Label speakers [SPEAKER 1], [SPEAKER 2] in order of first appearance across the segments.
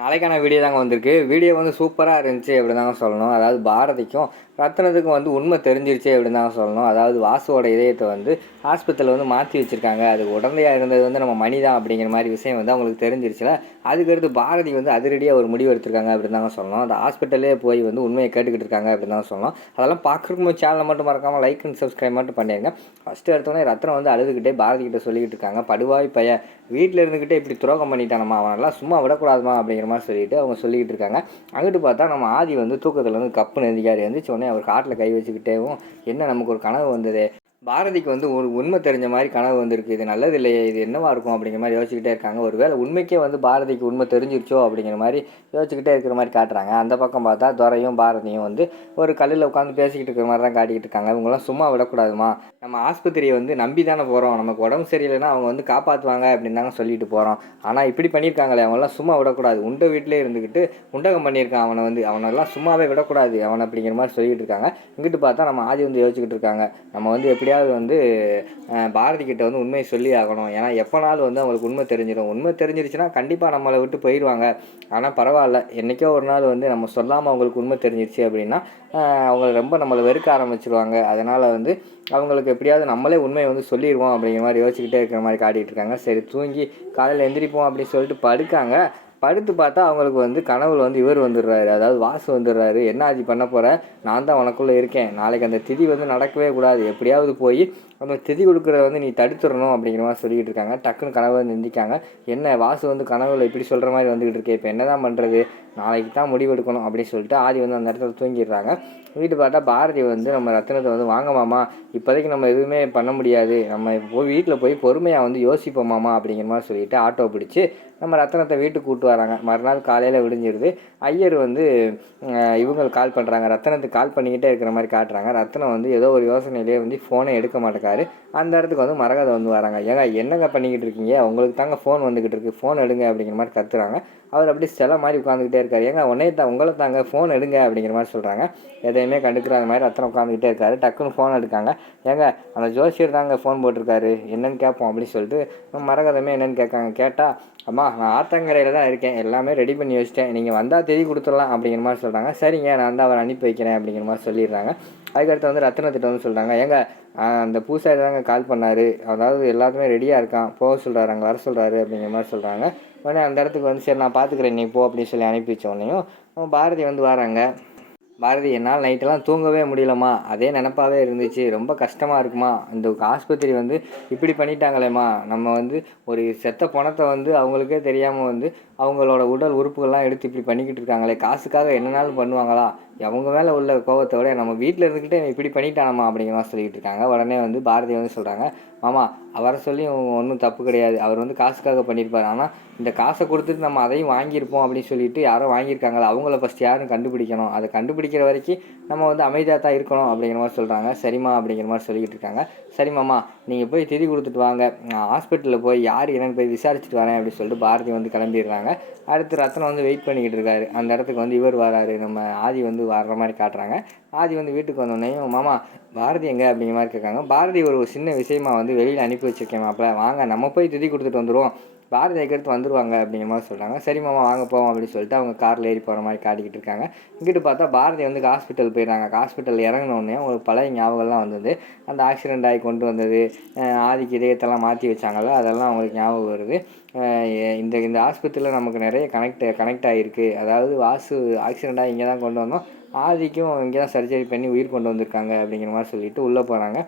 [SPEAKER 1] நாளைக்கான வீடியோ தாங்க வந்திருக்கு. வீடியோ வந்து சூப்பராக இருந்துச்சு அப்படி தாங்க சொல்லணும். அதாவது பாரதிக்கும் ரத்னத்துக்கும் வந்து உண்மை தெரிஞ்சிருச்சு அப்படின்னு சொல்லணும். அதாவது வாசுவோட இதயத்தை வந்து ஹாஸ்பிட்டலில் வந்து மாற்றி வச்சுருக்காங்க. அது உடந்தையாக இருந்தது வந்து நம்ம மணி தான் அப்படிங்கிற மாதிரி விஷயம் வந்து அவங்களுக்கு தெரிஞ்சிருச்சுல. அதுக்கடுத்து பாரதி வந்து அதிரடியாக ஒரு முடிவு எடுத்திருக்காங்க அப்படின்னு தாங்க சொல்லணும். அந்த ஹாஸ்பிட்டலே போய் வந்து உண்மையை கேட்டுக்கிட்டு இருக்காங்க அப்படின்னு தான் சொல்லணும். அதெல்லாம் பார்க்குறக்கும் சேனலை மட்டும் மறக்காமல் லைக் அண்ட் சப்ஸ்கிரைப் மட்டும் பண்ணிடுங்க ஃபஸ்ட்டு எடுத்தோடனே ரத்னம் வந்து அழுதுகிட்டே பாரதி கிட்ட சொல்லிக்கிட்டு இருக்காங்க. படுவாய் பையன். வீட்டில் இருந்துக்கிட்டே இப்படி துரோகம் பண்ணிட்டானம்மா. அவனெல்லாம் சும்மா விடக்கூடாதுமா அப்படிங்கிற மாதிரி சொல்லிட்டு அவங்க சொல்லிக்கிட்டு இருக்காங்க. அங்கிட்டு பார்த்தா நம்ம ஆதி வந்து தூக்கத்தில் வந்து கப்பு நெந்திக்காரு எந்திரிச்ச அவர் காட்டில் கை வச்சுக்கிட்டேவும் என்ன நமக்கு ஒரு கனவு வந்தது? பாரதிக்கு வந்து ஒரு உண்மை தெரிஞ்ச மாதிரி கனவு வந்திருக்கு. இது நல்லது இல்லையே? இது என்னவா இருக்கும் அப்படிங்கிற மாதிரி யோசிச்சுக்கிட்டே இருக்காங்க. ஒருவேளை உண்மைக்கே வந்து பாரதிக்கு உண்மை தெரிஞ்சிருச்சோ அப்படிங்கிற மாதிரி யோசிச்சுக்கிட்டே இருக்கிற மாதிரி காட்டுறாங்க. அந்த பக்கம் பார்த்தா துறையும் பாரதியும் வந்து ஒரு கல்லில் உட்காந்து பேசிக்கிட்டு இருக்கிற மாதிரி தான் காட்டிக்கிட்டு இருக்காங்க. இவங்களாம் சும்மா விடக்கூடாதுமா? நம்ம ஆஸ்பத்திரியை வந்து நம்பி தானே போகிறோம் நமக்கு உடம்பு சரியில்லைன்னா அவங்க வந்து காப்பாற்றுவாங்க அப்படின்னு தாங்க சொல்லிட்டு போகிறோம் ஆனால் இப்படி பண்ணியிருக்காங்களே அவங்களாம் சும்மா விடக்கூடாது. உண்டை வீட்டிலே இருந்துக்கிட்டு உண்டகம் பண்ணியிருக்கான் அவனை வந்து. அவனெல்லாம் சும்மாவே விடக்கூடாது அவனை அப்படிங்கிற மாதிரி சொல்லிட்டு இருக்காங்க. இங்கிட்டு பார்த்தா நம்ம ஆதி வந்து யோசிச்சுக்கிட்டு இருக்காங்க. நம்ம வந்து எப்படியாவது வந்து பாரதி கிட்ட வந்து உண்மையை சொல்லி ஆகணும். ஏன்னா எப்போனாலும் வந்து அவங்களுக்கு உண்மை தெரிஞ்சிடும் உண்மை தெரிஞ்சிருச்சுன்னா கண்டிப்பாக நம்மளை விட்டு போயிடுவாங்க ஆனால் பரவாயில்ல. என்றைக்கோ ஒரு நாள் வந்து நம்ம சொல்லாமல் அவங்களுக்கு உண்மை தெரிஞ்சிருச்சு அப்படின்னா அவங்க ரொம்ப நம்மளை வெறுக்க ஆரம்பிச்சிருவாங்க. அதனால் வந்து அவங்களுக்கு எப்படியாவது நம்மளே உண்மையை வந்து சொல்லிடுவோம் அப்படிங்கிற மாதிரி யோசிச்சுக்கிட்டே இருக்கிற மாதிரி காட்டிகிட்டு இருக்காங்க. சரி தூங்கி காலையில் எந்திரிப்போம் அப்படின்னு சொல்லிட்டு படுக்காங்க. படுத்து பார்த்தா அவங்களுக்கு வந்து கனவுல வந்து இவர் வந்துடுறாரு. அதாவது வாசு வந்துடுறாரு. என்ன ஆச்சு பண்ண போகிற நான் தான் உனக்குள்ளே இருக்கேன். நாளைக்கு அந்த திதி வந்து நடக்கவே கூடாது. எப்படியாவது போய் அந்த திதி கொடுக்குறத வந்து நீ தடுத்துடணும் அப்படிங்கிற மாதிரி சொல்லிக்கிட்டு இருக்காங்க. டக்குன்னு கனவு வந்து நிந்திக்காங்க. என்ன வாசு வந்து கனவுல இப்படி சொல்கிற மாதிரி வந்துக்கிட்டு இருக்கே. இப்போ என்ன தான் பண்ணுறது நாளைக்கு தான் முடிவெடுக்கணும் அப்படின்னு சொல்லிட்டு ஆதி வந்து அந்த இடத்துல தூங்கிடுறாங்க. வீட்டு பார்த்தா பாரதி வந்து நம்ம ரத்தினத்தை வந்து வாங்க மாமா இப்போதைக்கு நம்ம எதுவுமே பண்ண முடியாது. நம்ம போய் வீட்டில் போய் பொறுமையாக வந்து யோசிப்போம் மாமா அப்படிங்கிற மாதிரி சொல்லிட்டு ஆட்டோ பிடிச்சி நம்ம ரத்தனத்தை வீட்டுக்கு கூப்பிட்டு வராங்க. மறுநாள் காலையில் விடிஞ்சிருது. ஐயர் வந்து இவங்க கால் பண்ணுறாங்க ரத்தனத்துக்கு கால் பண்ணிக்கிட்டே இருக்கிற மாதிரி காட்டுறாங்க. ரத்தனம் வந்து ஏதோ ஒரு யோசனையிலே வந்து ஃபோனை எடுக்க மாட்டேக்காரு. அந்த இடத்துக்கு வந்து மரகதை வந்து வராங்க. ஏங்க என்னங்க பண்ணிக்கிட்டு இருக்கீங்க? உங்களுக்கு தாங்க ஃபோன் வந்துக்கிட்டு இருக்கு. ஃபோன் எடுங்க அப்படிங்கிற மாதிரி கத்துறாங்க. அவர் அப்படியே சில மாதிரி உட்காந்துக்கிட்டே இருக்கார். ஏங்க உடனே தான் உங்களை தாங்க ஃபோன் எடுங்க அப்படிங்கிற மாதிரி சொல்கிறாங்க எதையுமே கண்டுக்கிறாத மாதிரி ரத்தனம் உட்காந்துக்கிட்டே இருக்காரு. டக்குன்னு ஃபோன் எடுக்காங்க. ஏங்க அந்த ஜோசியர் தாங்க ஃபோன் போட்டிருக்காரு. என்னன்னு கேட்போம் அப்படின்னு சொல்லிட்டு மரகதமே என்னென்னு கேட்காங்க. கேட்டால் அம்மா நான் ஆத்தங்கரையில் தான் இருக்கேன். எல்லாமே ரெடி பண்ணி வச்சிட்டேன். நீங்கள் வந்தால் தேதி கொடுத்துடலாம். அப்படிங்கிற மாதிரி சொல்கிறாங்க சரிங்க நான் வந்து அவரை அனுப்பி வைக்கிறேன். அப்படிங்கிற மாதிரி சொல்லிடுறாங்க. அதுக்கடுத்து வந்து ரத்னத்திட்ட வந்து சொல்கிறாங்க ஏங்க அந்த பூசாரி தாங்க கால் பண்ணார். அதாவது எல்லாத்துமே ரெடியாக இருக்கான். போக சொல்கிறாரு அங்கே வர சொல்கிறாரு அப்படிங்கிற மாதிரி சொல்கிறாங்க உடனே அந்த இடத்துக்கு வந்து சரி நான் பார்த்துக்கிறேன் நீ போ அப்படின்னு சொல்லி அனுப்பி வச்ச பாரதி வந்து வராங்க. பாரதி என்னால் நைட்டெல்லாம் தூங்கவே முடியலம்மா. அதே நினப்பாகவே இருந்துச்சு. ரொம்ப கஷ்டமாக இருக்குமா? இந்த ஆஸ்பத்திரி வந்து இப்படி பண்ணிட்டாங்களேம்மா. நம்ம வந்து ஒரு செத்த பணத்தை வந்து அவங்களுக்கே தெரியாமல் வந்து அவங்களோட உடல் உறுப்புகள்லாம் எடுத்து இப்படி பண்ணிக்கிட்டு இருக்காங்களே. காசுக்காக என்னனாலும் பண்ணுவாங்களா? அவங்க மேலே உள்ள கோபத்தோட நம்ம வீட்டில் இருந்துக்கிட்டே இப்படி பண்ணிட்டானம்மா அப்படிங்கிற மாதிரி சொல்லிக்கிட்டு இருக்காங்க. உடனே வந்து பாரதி வந்து சொல்கிறாங்க மாமா அவரை சொல்லி ஒன்றும் தப்பு கிடையாது. அவர் வந்து காசுக்காக பண்ணியிருப்பார். ஆனால் இந்த காசை கொடுத்துட்டு நம்ம அதையும் வாங்கியிருப்போம் அப்படின்னு சொல்லிட்டு யாரோ வாங்கியிருக்காங்களா? அவங்கள ஃபஸ்ட் யாரும் கண்டுபிடிக்கணும். அதை கண்டுபிடிக்கிற வரைக்கும் நம்ம வந்து அமைதியாக தான் இருக்கணும் அப்படிங்கிற மாதிரி சொல்கிறாங்க சரிம்மா அப்படிங்கிற மாதிரி சொல்லிக்கிட்டு இருக்காங்க. சரி மாமா நீங்கள் போய் திதி கொடுத்துட்டு வாங்க. நான் ஹாஸ்பிட்டலில் போய் யார் என்னன்னு போய் விசாரிச்சுட்டு வரேன் அப்படின்னு சொல்லிட்டு பாரதி வந்து கிளம்பிடுறாங்க. அடுத்து ரத்னம் வந்து வெயிட் பண்ணிக்கிட்டு இருக்காரு. அந்த இடத்துக்கு வந்து இவர் வராரு. நம்ம ஆதி வந்து வர்ற மாதிரி காட்டுறாங்க. ஆதி வந்து வீட்டுக்கு வந்தோடனே மாமா பாரதி எங்கே? அப்படிங்கிற மாதிரி கேட்காங்க. பாரதி ஒரு சின்ன விஷயமா வந்து வெளியில் அனுப்பி வச்சுருக்கேன் மாப்பிள்ள வாங்க நம்ம போய் திதி கொடுத்துட்டு வந்துடுவோம் பாரதி அதுக்கடுத்து வந்துடுவாங்க அப்படிங்கிற மாதிரி சொல்கிறாங்க சரி மாமா வாங்க போவோம் அப்படின்னு சொல்லிட்டு அவங்க காரில் ஏறி போகிற மாதிரி காட்டிக்கிட்டு இருக்காங்க. இங்கிட்டு பார்த்தா பாரதி வந்து ஹாஸ்பிட்டல் போயிடுறாங்க. ஹாஸ்பிட்டல் இறங்கினோடனே ஒரு பழைய ஞாபகம்லாம் வந்தது. அந்த ஆக்சிடென்ட் ஆகி கொண்டு வந்தது. ஆதிக்கு இதயத்தெல்லாம் மாற்றி வச்சாங்கல்ல அதெல்லாம் அவங்களுக்கு ஞாபகம் வருது. இந்த இந்த ஆஸ்பத்திரியில் நமக்கு நிறைய கனெக்ட் கனெக்ட் ஆகிருக்கு அதாவது வாசு ஆக்சிடென்ட் ஆகி இங்கே தான் கொண்டு வந்தோம். ஆதிக்கும் இங்கே தான் சர்ஜரி பண்ணி உயிர் கொண்டு வந்திருக்காங்க அப்படிங்கிற மாதிரி சொல்லிட்டு உள்ளே போகிறாங்க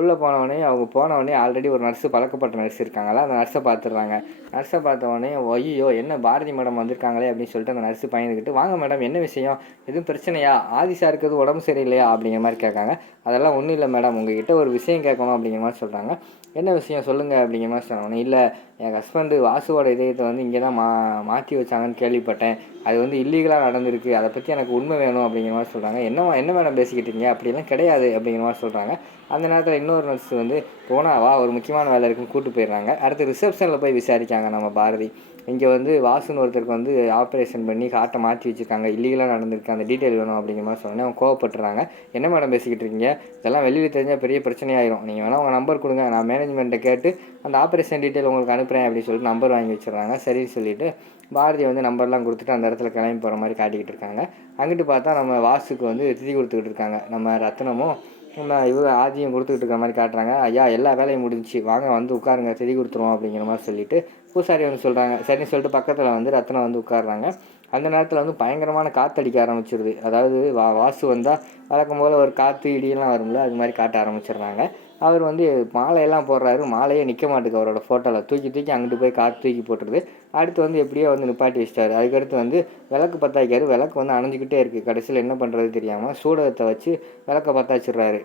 [SPEAKER 1] உள்ளே போனவொடனே அவங்க போனவொடனே ஆல்ரெடி ஒரு நர்ஸு பழக்கப்பட்ட நர்ஸ் இருக்காங்களா அந்த நர்ஸை பார்த்துடுறாங்க நர்ஸை பார்த்தவொடனே ஐயோ என்ன பாரதி மேடம் வந்திருக்காங்களே? அப்படின்னு சொல்லிட்டு அந்த நர்ஸு பயந்துக்கிட்டு வாங்க மேடம் என்ன விஷயம்? எதுவும் பிரச்சனையா? ஆதிஷா இருக்கிறது உடம்பு சரியில்லையா? அப்படிங்கிற மாதிரி கேட்காங்க. அதெல்லாம் ஒன்றும் இல்லை மேடம் உங்ககிட்ட ஒரு விஷயம் கேட்கணும் அப்படிங்கிற மாதிரி சொல்கிறாங்க என்ன விஷயம்? சொல்லுங்கள் அப்படிங்கிற மாதிரி சொன்னோன்னே இல்லை என் ஹஸ்பண்டு வாசுவோட இதயத்தை வந்து இங்கே தான் மா மாற்றி வச்சாங்கன்னு கேள்விப்பட்டேன். அது வந்து இல்லீகலாக நடந்திருக்கு. அதை பற்றி எனக்கு உண்மை வேணும் அப்படிங்கிற மாதிரி சொல்கிறாங்க என்ன என்ன மேடம் பேசிக்கிட்டீங்க அப்படிலாம் கிடையாது அப்படிங்கிற மாதிரி சொல்கிறாங்க அந்த நேரத்தில் இன்னொரு நர்ஸ் வந்து போனா வா ஒரு முக்கியமான வேலை இருக்குன்னு கூட்டு போயிடுறாங்க. அடுத்து ரிசப்ஷனில் போய் விசாரிக்காங்க நம்ம பாரதி. இங்கே வந்து வாசுன்னு ஒருத்தருக்கு வந்து ஆப்ரேஷன் பண்ணி ஹார்ட்டை மாற்றி வச்சுருக்காங்க. இல்லீகலாக நடந்திருக்கு. அந்த டீட்டெயில் வேணும் அப்படிங்கிற மாதிரி சொன்னேன் அவங்க கோவப்பட்டுறாங்க. என்ன மேடம் பேசிக்கிட்டு இருக்கீங்க? இதெல்லாம் வெளியில் தெரிஞ்சால் பெரிய பிரச்சனையாயிரும். நீங்கள் வேணால் உங்கள் நம்பர் கொடுங்க. நான் மேனேஜ்மெண்ட்டை கேட்டு அந்த ஆப்ரேஷன் டீட்டெயில் உங்களுக்கு அனுப்புகிறேன் அப்படின்னு சொல்லிட்டு நம்பர் வாங்கி வச்சிடுறாங்க. சரின்னு சொல்லிவிட்டு பாரதி வந்து நம்பர்லாம் கொடுத்துட்டு அந்த இடத்துல கிளம்பி போகிற மாதிரி காட்டிக்கிட்டு இருக்காங்க. அங்கிட்டு பார்த்தா நம்ம வாசுக்கு வந்து திதி கொடுத்துக்கிட்டு இருக்காங்க. நம்ம ரத்னமும் நான் இவங்க ஆதியம் கொடுத்துக்கிட்டு இருக்கிற மாதிரி காட்டுறாங்க. ஐயா எல்லா வேலையும் முடிஞ்சிச்சு. வாங்க வந்து உட்காருங்க. செடி கொடுத்துருவோம் அப்படிங்கிற மாதிரி சொல்லிட்டு பூசாரி வந்து சொல்கிறாங்க சரின்னு சொல்லிட்டு பக்கத்தில் வந்து ரத்னம் வந்து உட்காடுறாங்க அந்த நேரத்தில் வந்து பயங்கரமான காற்றடிக்க ஆரம்பிச்சிருது. அதாவது வா வாசு வந்தால் வழக்கம் போல் ஒரு காற்று இடியெல்லாம் வரும்ல அது மாதிரி காட்ட ஆரம்பிச்சிடுறாங்க. அவர் வந்து மாலையெல்லாம் போடுறாரு. மாலையே நிற்க மாட்டுக்கு அவரோட ஃபோட்டோவில் தூக்கி தூக்கி அங்கிட்டு போய் காற்று தூக்கி போட்டுருது. அடுத்து வந்து எப்படியோ வந்து நிப்பாட்டி வச்சிட்டாரு. அதுக்கடுத்து வந்து விளக்கு பற்ற வைக்காரு விளக்கு வந்து அணைஞ்சிக்கிட்டே இருக்குது கடைசியில் என்ன பண்ணுறது தெரியாமல் சூடகத்தை வச்சு விளக்க பற்ற வச்சிடுறாரு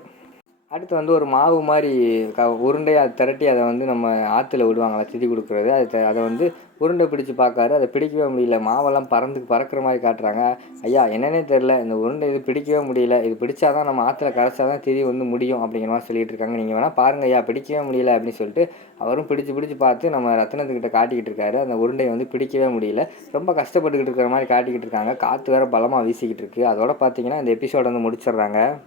[SPEAKER 1] அடுத்து வந்து ஒரு மாவு மாதிரி க உருண்டையாக திரட்டி அதை வந்து நம்ம ஆற்றுல விடுவாங்களா திதி கொடுக்குறது. அது த- அதை வந்து உருண்டை பிடிச்சு பார்க்காரு. அதை பிடிக்கவே முடியல. மாவெல்லாம் பறந்து பறக்கிற மாதிரி காட்டுறாங்க. ஐயா என்னன்னே தெரில இந்த உருண்டை இது பிடிக்கவே முடியல. இது பிடிச்சாதான் நம்ம ஆற்றுல கரைச்சா தான் திதி வந்து முடியும் அப்படிங்கிற மாதிரி சொல்லிட்டு இருக்காங்க. நீங்கள் வேணால் பாருங்க ஐயா பிடிக்கவே முடியல அப்படின்னு சொல்லிட்டு அவரும் பிடிச்சி பிடிச்சி பார்த்து நம்ம ரத்னத்துக்கிட்ட காட்டிக்கிட்டு இருக்காரு. அந்த உருண்டையை வந்து பிடிக்கவே முடியல. ரொம்ப கஷ்டப்பட்டுக்கிட்டு இருக்கிற மாதிரி காட்டிக்கிட்டு இருக்காங்க. காற்று வேறு பலமாக வீசிக்கிட்டு இருக்குது அதோட பார்த்தீங்கன்னா இந்த எபிசோட வந்து முடிச்சிடுறாங்க.